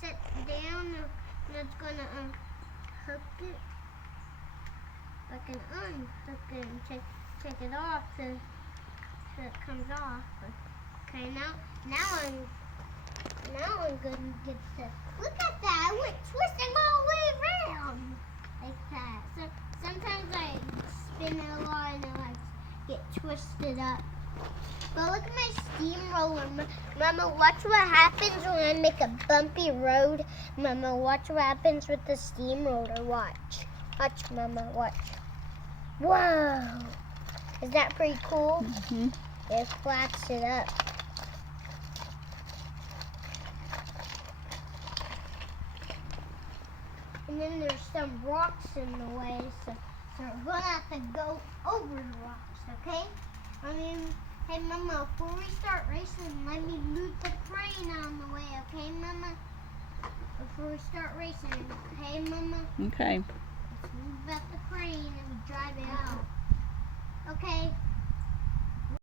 sit down and it's gonna hook it. I can unhook it and take it off so it comes off. Okay, now I'm gonna get the. Look at that! I went twisting all the way around like that. So sometimes I spin it a lot and I get twisted up. But look at my steamroller. Mama, watch what happens when I make a bumpy road. Mama, watch what happens with the steamroller. Watch. Watch, Mama, watch. Whoa! Is that pretty cool? Mm-hmm. It flats it up. And then there's some rocks in the way, so we're gonna have to go over the rocks, okay? Hey, Mama, before we start racing, let me move the crane out of the way, okay, Mama? Before we start racing, okay, Mama? Okay. Let's move out the crane and drive it out.